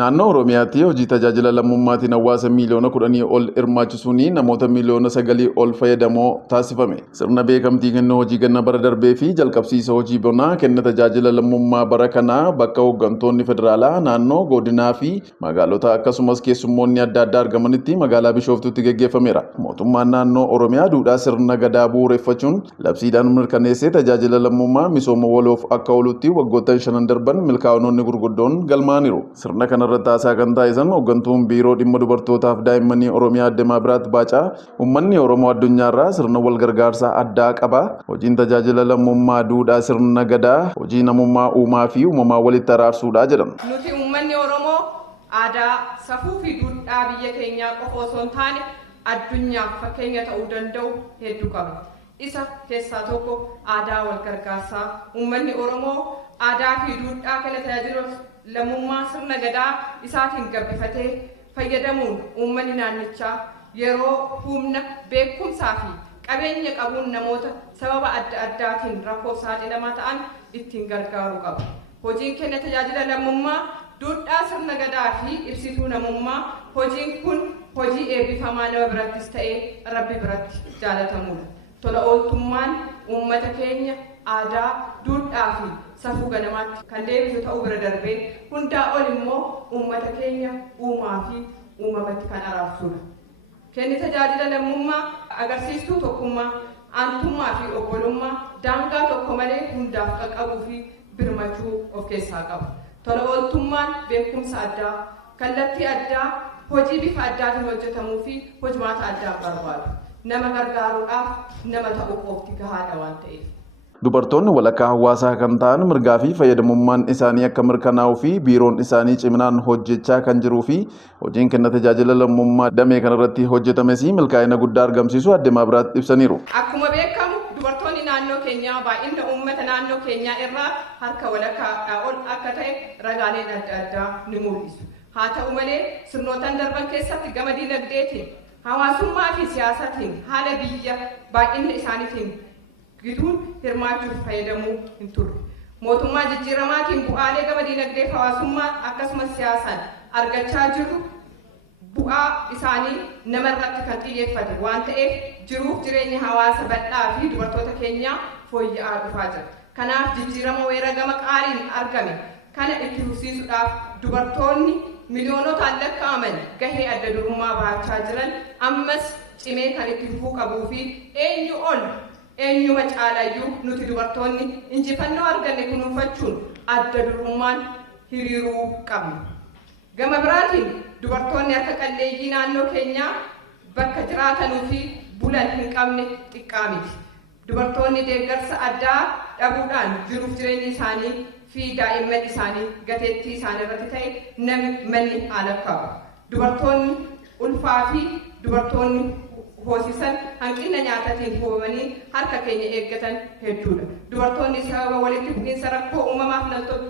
Naannoo Oromiyaatti hojii tajaajila lammummaatiin hawaasa miiliyoona 10 ol hirmaachisuun namoota miiliyoona 9 ol fayyadamoo taasifame. Sirna beekamtii kennuu hojii ganna bara darbee fi jalqabsiisa hojii bonaa kenna tajaajila lammummaa bara kanaa bakka hooggantoonni federaalaa naannoo godinaa fi magaalota akkasumas keessummoonni adda addaa argamanitti magaalaa Bishooftuutti gaggeeffameera. Mootummaan naannoo Oromiyaa duudhaa sirna gadaa bu'uureffachuun labsiidhaan mirkaneessee tajaajila lammummaa misooma waloof akka oolutti waggoottan 5 darban milkaa'inoonni gurguddoon galmaaniiru. Sirna kana irratti haasaa kan taasisan hooggantuun biiroo dhimma dubartootaaf daa'immanii Oromiyaa Aadde Maabiraat Baacaa uummanni Oromoo addunyaarraa sirna wal gargaarsaa addaa qaba. Hojiin tajaajila lammummaa duudhaa sirna gadaa hojii namummaa uumaa fi uumamaa walitti araarsuudha jedhan. Nuti uummanni Oromoo aadaa, safuu fi duudhaa biyya keenyaa qofa osoo hin taane addunyaaf fakkeenya ta'uu danda'u hedduu qaba. Isa keessaa tokko aadaa wal gargaarsaa. Uummanni Oromoo aadaa fi duudhaa kana tajaajilu lammummaa sirna gadaa isaatiin gabbifatee fayyadamuun uummanni naannichaa yeroo humna beekumsaa fi qabeenya qabuun namoota sababa adda addaatiin rakkoo saaxilamaa ta'an ittiin gargaaruu qaba. Hojiin kenna tajaajila lammummaa duudhaa sirna gadaa fi ibsituu namummaa. Hojiin kun hojii eebbifamaa nama birattis ta'ee Rabbi biratti jaalatamudha. Tola ooltummaan uummata keenya aadaa, duudhaa fi safuu ganamaatti kan deebisu ta'uu bira darbee hundaa ol immoo uummata keenya uumaa fi uumamatti kan araarsudha. Kenni tajaajila lammummaa agarsiistuu tokkummaa, aantummaa fi obbolummaa daangaa tokko malee hundaaf qaqqabuu fi birmachuu of keessaa qaba. Tola ooltummaan beekumsa addaa, kallattii addaa, hojii bifa addaatiin hojjetamuu fi hojmaata addaa barbaadu. Nama gargaaruudhaaf nama ta'uu qofti gahaadha waan ta'eef. Dubartoonni walakkaa hawaasaa kan ta'an mirgaa fi fayyadamummaan isaanii akka mirkanaa'uu fi biiroon isaanii ciminaan hojjechaa kan jiruu fi hojiin kenna tajaajila lammummaa damee kanarratti hojjetames milkaa'ina guddaa argamsiisu Aadde Maabiraat ibsaniiru. Akkuma beekamu dubartoonni naannoo keenyaa baay'ina uummata naannoo keenyaa irraa harka walakkaa ol akka ta'e ragaaleen adda addaa ni mul'isu. Haa ta'u malee sirnootaan darban keessatti gama dinagdeetiin, hawaasummaa fi siyaasatiin haala biyya baay'ina isaaniitiin gituun hirmaachuuf fayyadamuu hin turre. Mootummaa jijjiiramaatiin bu'aalee gama dinagdee hawaasummaa akkasumas siyaasaan argachaa jiru bu'aa isaanii namarratti kan xiyyeeffate waan ta'eef jiruuf jireenya hawaasa bal'aa fi dubartoota keenyaa fooyya'aa dhufaa jira. Kanaaf jijjiirama weera gama qaaliin argame kana itti fufsiisuudhaaf dubartoonni miliyoonotaan lakkaa'aman gahee adda durummaa baachaa jiran ammas cimee kan itti fufuu qabuu fi eenyuma caalayyuu nuti dubartoonni injifannoo arganne kunuunfachuun adda durummaan hiriiruu qabna. Gama biraatiin dubartoonni akka qalleeyyii naannoo keenyaa bakka jiraatanuu fi bulan hin qabne xiqqaa miti. Dubartoonni deeggarsa addaa dhabuudhaan jiruuf jireenyi isaanii fi daa'imman isaanii gateettii isaanii irratti ta'e manni haala qabu. Dubartoonni ulfaa fi dubartoonni hoosisan hanqina nyaataatiin hubamanii harka keenya eeggatan hedduudha. Dubartoonni sababa walitti bu'iinsa rakkoo uumamaaf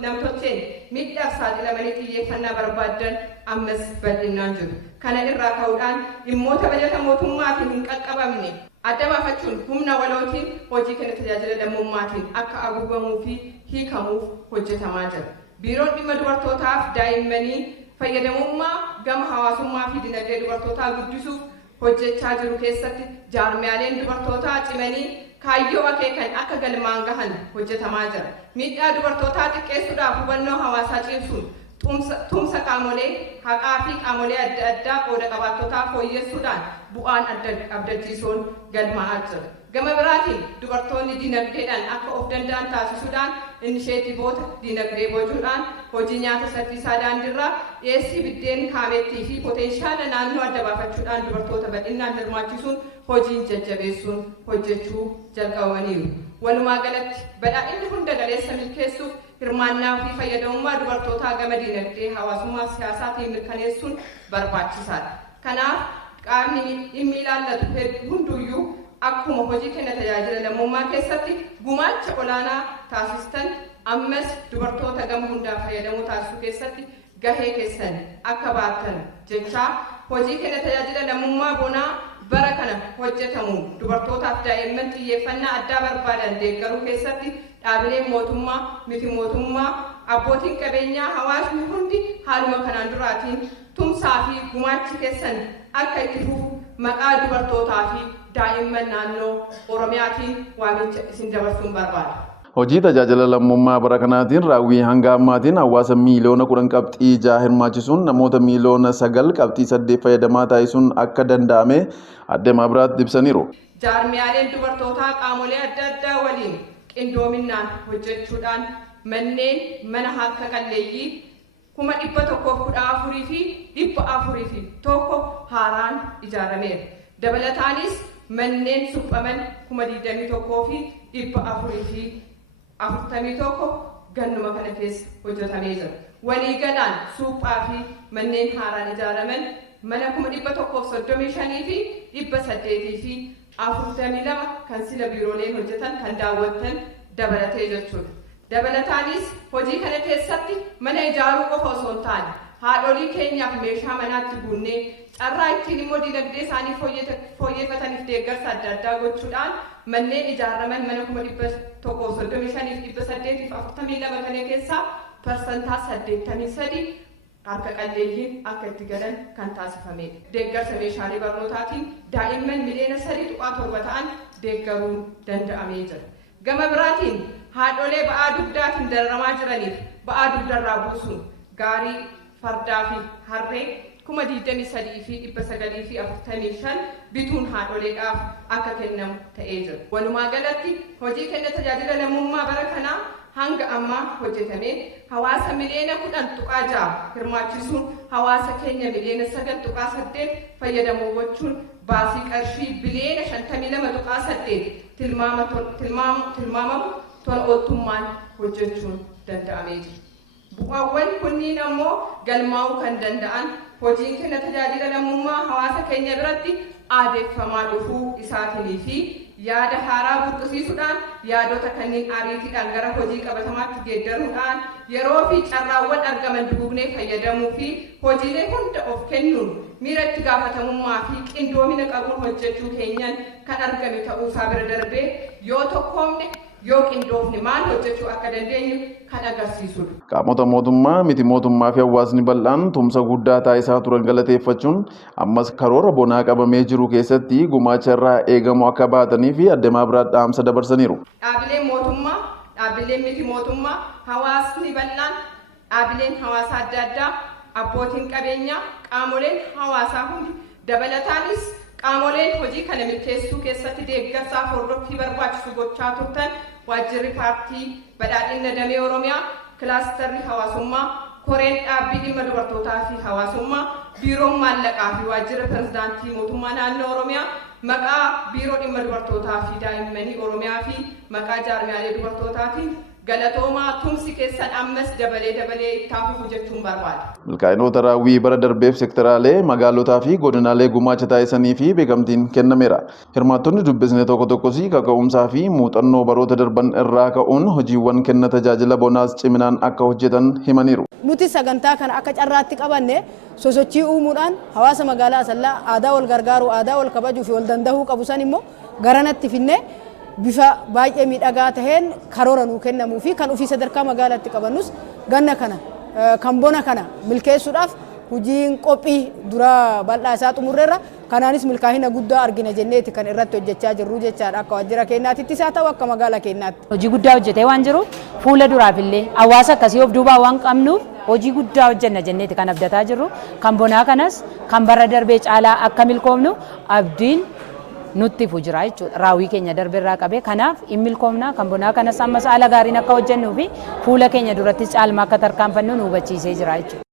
namtolcheen miidhaaf saaxilamanii xiyyeeffannaa barbaadan ammas bal'inaan jiru. Kana irraa ka'uudhaan dhimmoota bajata mootummaatiin hin qaqqabamne adda baafachuun humna walootiin hojii kenna tajaajila lammummaatiin akka haguugamuu fi hiikamuuf hojjetamaa jira. Biiroon dhimma dubartootaaf daa'immanii fayyadamummaa gama hawaasummaa fi dinagdee dubartootaa guddisuuf hojjechaa jiru keessatti jaarmiyaaleen dubartootaa cimanii kaayyoo akeekan akka galmaan gahan hojjetamaa jira. Miidhaa dubartootaa xiqqeessuudhaaf hubannoo hawaasaa cimsuun tumsa qaamolee haqaa fi qaamolee adda addaa qooda qabaattotaa fooyyessuudhaan bu'aan abdachiisoon galmaa'aa jira. Gama biraatiin dubartoonni dinagdeedhaan akka of danda'an taasisuudhaan inisheetivoota dinagdee bocuudhaan hojii nyaata saffisaa daandiirraa dhiyeessii biddeen kaameettii fi potenshaala naannoo adda baafachuudhaan dubartoota bal'inaan hirmaachisuun hojiin jajjabeessuun hojjechuu jalqabaniiru. Walumaa galatti badhaadhinni hunda galeessa milkeessuuf hirmaannaa fi fayyadamummaa dubartootaa gama dinagdee hawaasummaa siyaasaatiin mirkaneessuun barbaachisaadha. Kanaaf qaamni dhimmi ilaallatu hunduyyuu akkuma hojii kenna tajaajila lammummaa keessatti gumaacha olaanaa taasistan ammas dubartoota gama hundaa fayyadamuu taasisuu keessatti gahee keessan akka baattan jechaa hojii kenna tajaajila lammummaa bonaa bara kana hojjetamuun dubartootaaf daa'imman xiyyeeffannaa addaa barbaadan deeggaruu keessatti dhaabileen mootummaa miti mootummaa abbootiin qabeenyaa hawaasni hundi haaluma kanaan duraatiin tumsaa fi gumaachi keessan akka itti fufu maqaa dubartootaa fi daa'imman naannoo Oromiyaatiin waamicha isin dabarsuun barbaada. Hojii tajaajila lammummaa bara kanaatiin raawwii hanga ammaatiin hawaasa miiliyoona 10 qabxii 6 hirmaachisuun namoota miiliyoona 9 qabxii 8 fayyadamaa taasisuun akka danda'ame adde Maabiraat ibsaniiru. Jaarmiyaaleen dubartootaa qaamolee adda addaa waliin qindoominaan hojjechuudhaan manneen mana harka qalleeyyii 114 fi 401 haaraan ijaarameera. Dabalataanis manneen suphaman 21 fi 441 gannuma kana keessa hojjetamee jira. Waliigalaan suphaa fi manneen haaraan ijaaraman mana 135 fi 800 fi 42 kan sila biirooleen hojjetan kan daawwattan dabalatee jechuudha. Dabalataanis hojii kana keessatti mana ijaaruu qofa osoo hin taane haadholii keenyaaf meeshaa manaatti guunnee carraa ittiin immoo dinagdee isaanii fooyyeffataniif deeggarsa adda addaa gochuudhaan manneen ijaaraman mana 135,842 kana keessaa parsantaa 83 harka qalleeyyiin akka itti galan kan taasifamedha. Deeggarsa meeshaalee barnootaatiin daa'imman miliyoona 3.7 ta'an deeggaruun danda'amee jira. Gama biraatiin haadholee ba'aa dugdaatiin dararamaa jiraniif ba'aa dugdarraa buusuun gaarii fardaa fi harree 23,945 bituun haadholeedhaaf akka kennamu ta'ee jira. Walumaa galatti hojii kenna tajaajila lammummaa bara kanaa hanga ammaa hojjetame hawaasa miliyoona 10.6 hirmaachisuun hawaasa keenya miliyoona 9.8 fayyadamoo gochuun baasii qarshii biliyoona 52.8 tilmaamamu tola ooltummaan hojjechuun danda'amee jira. Bu'aawwan kunniin ammoo galmaa'uu kan danda'an hojiin kenna tajaajila lammummaa hawaasa keenya biratti aadeeffamaa dhufuu isaatii fi yaada haaraa burqisiisuudhaan yaadota kanneen ariitiidhaan gara hojii qabatamaatti geeddaruudhaan yeroo fi carraawwan argaman dugugnee fayyadamuu fi hojiilee hunda of kennuun miira itti gaafatamummaa fi qindoomina qabuun hojjechuu keenyan kan argame ta'uu isaa bira darbee yoo tokkoomne yoo qindoofne maal hojjechuu akka dandeenyu kan agarsiisudha. Qaamota mootummaa miti mootummaa fi hawaasni bal'aan tumsa guddaa taasisaa turan galateeffachuun ammas karoora bonaa qabamee jiru keessatti gumaacha irraa eegamu akka baatanii fi adde Maabiraat dhaamsa dabarsaniiru. Dhaabileen mootummaa, dhaabileen miti mootummaa, hawaasni bal'aan, dhaabileen hawaasaa adda addaa, abbootiin qabeenyaa, qaamoleen hawaasaa hundi dabalataanis qaamoleen hojii kana milkeessuu keessatti deeggarsaaf hordoffii barbaachisu gochaa turtan waajjirri paartii badhaadhina damee Oromiyaa, kilaasterri hawaasummaa, koreen dhaabbii dhimma dubartootaa fi hawaasummaa, biiroon maallaqaa fi waajjirri pirezidaantii mootummaa naannoo Oromiyaa, maqaa biiroo dhimma dubartootaa fi daa'immanii Oromiyaa fi maqaa jaarmiyaalee dubartootaatiin galatoomaa tumsi keessan ammas dabalee ittaafuuf jechuun barbaada. Milkaa'inoota raawwii bara darbeef sektoraalee magaalotaa fi godinaalee gumaacha taasisanii fi beekamtiin kennameera. Hirmaattonni dubbisne tokkos kaka'umsaa fi muuxannoo baroota darban irraa ka'uun hojiiwwan kenna tajaajila bonaas ciminaan akka hojjetan himaniiru. Nuti sagantaa kana akka carraatti qabanne sosochii uumuudhaan hawaasa magaalaa Asallaa aadaa wal gargaaruu, aadaa wal kabajuu fi wal dandahuu qabu san immoo garanatti finne bifa baay'ee miidhagaa taheen karoora nuu kennamuu fi kan ofii sadarkaa magaalaatti qabannus ganna kana kan bona kana milkeessuudhaaf hojiin qophii dura bal'aa isaa xumurreerra. Kanaanis milkaa'ina guddaa argina jenneeti kan irratti hojjechaa jirru jechaadha. Akka waajjira keenyaattis haa ta'u akka magaalaa keenyaatti. Hojii guddaa hojjetee waan jiruuf fuula duraafillee hawaasa akkasii of duubaa waan qabnuuf hojii guddaa hojjenna jenneeti kan abdataa jirru. Kan bonaa kanas kan bara darbee caalaa akka milkoomnu abdiin nutti fujira jechuudha. Raawwii keenya darbeerraa qabee kanaaf hin milkoomna kan bonaa kanas ammas haala gaariin akka hojjennuu fi fuula keenya duratti caalmaa akka tarkaanfannu nu hubachiisee jira jechuudha.